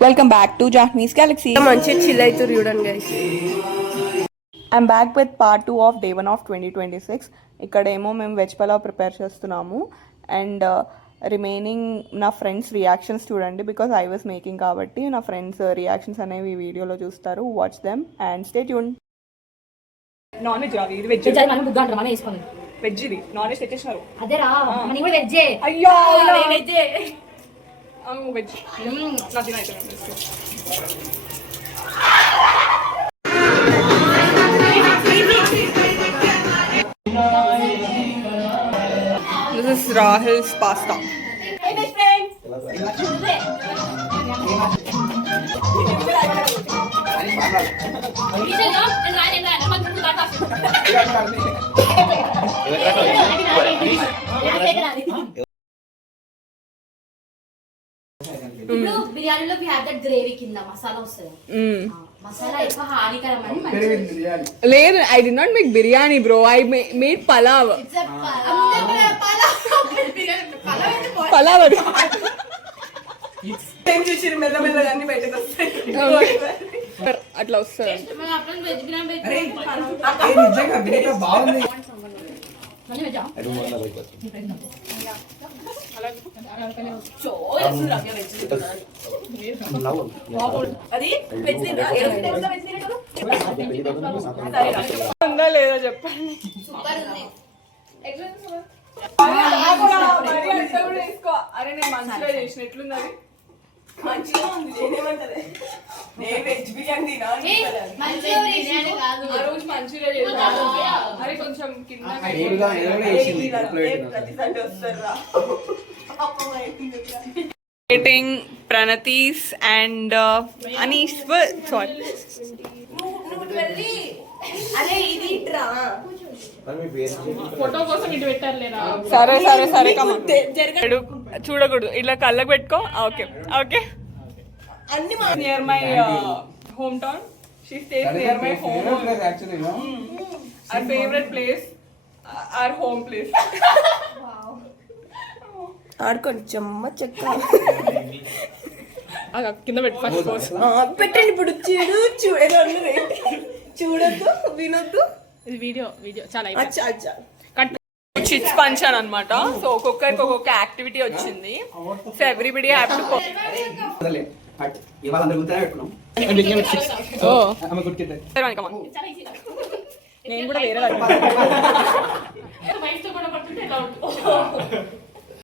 Welcome back to Jahnee's Galaxy. మంచి chill అవుతారు చూడండి guys. I'm back with part 2 of day 1 of 2026. ఇక్కడేమో మేము వెజ్ పలావ్ ప్రిపేర్ చేస్తున్నాము అండ్ రిమైనింగ్ నా ఫ్రెండ్స్ రియాక్షన్స్ చూడండి బికాస్ ఐ వాజ్ మేకింగ్ కాబట్టి నా ఫ్రెండ్స్ రియాక్షన్స్ అనేవి ఈ వీడియోలో చూస్తారు. Watch them and stay tune. Non veg అది వెజ్ మనం బుగ్గ అంటారు మనం వేసుకోండి వెజ్ ఇది నాన్ వెజ్ తెచ్చేసినారు అదేరా మనం కూడా వెజ్జే అయ్యో వెజ్జే వెజ్ నథింగ్ అయితే This is Rahul's pasta. Hey best friend. ఇప్పుడు బిర్యానీలో వి హావ్ దట్ గ్రేవీ కింద మసాలా వస్తుంది. మసాలా ఎక్కువ హానికరం అని లేదు, I did not make biryani bro, I made pulao. Pulao అట్లా వస్తుంది. ఉందా లేదా చెప్పండి. అరే నేను మంచిగా చేసిన ఎట్లున్నది? మంచిగా ఉంది. వెజ్ బిర్యానీ రోజు మంచిగా చేస్తాను. అరే కొంచెం కింద Pranathi's and Anish. Sorry photo కోసం ఇటు పెట్టారు లేదా? సరే సరే సరే చూడకూడదు, ఇట్లా కళ్ళకు పెట్టుకో. Okay okay. Near my home town. She stays near my home. Our favorite place, our home place. ఆడుకోండి చెమ్మ చెక్క కింద పెట్టి ఫస్ట్ పెట్టండి. ఇప్పుడు చూడొద్దు వినొద్దు. ఇది వీడియో చాలా అచ్చా అచ్చా చిట్స్ పంచాను అనమాట. సో ఒక్కొక్కరికి ఒక్కొక్క యాక్టివిటీ వచ్చింది. సో ఎవ్రీబడి హ్యావ్ టు నేను కూడా వేరే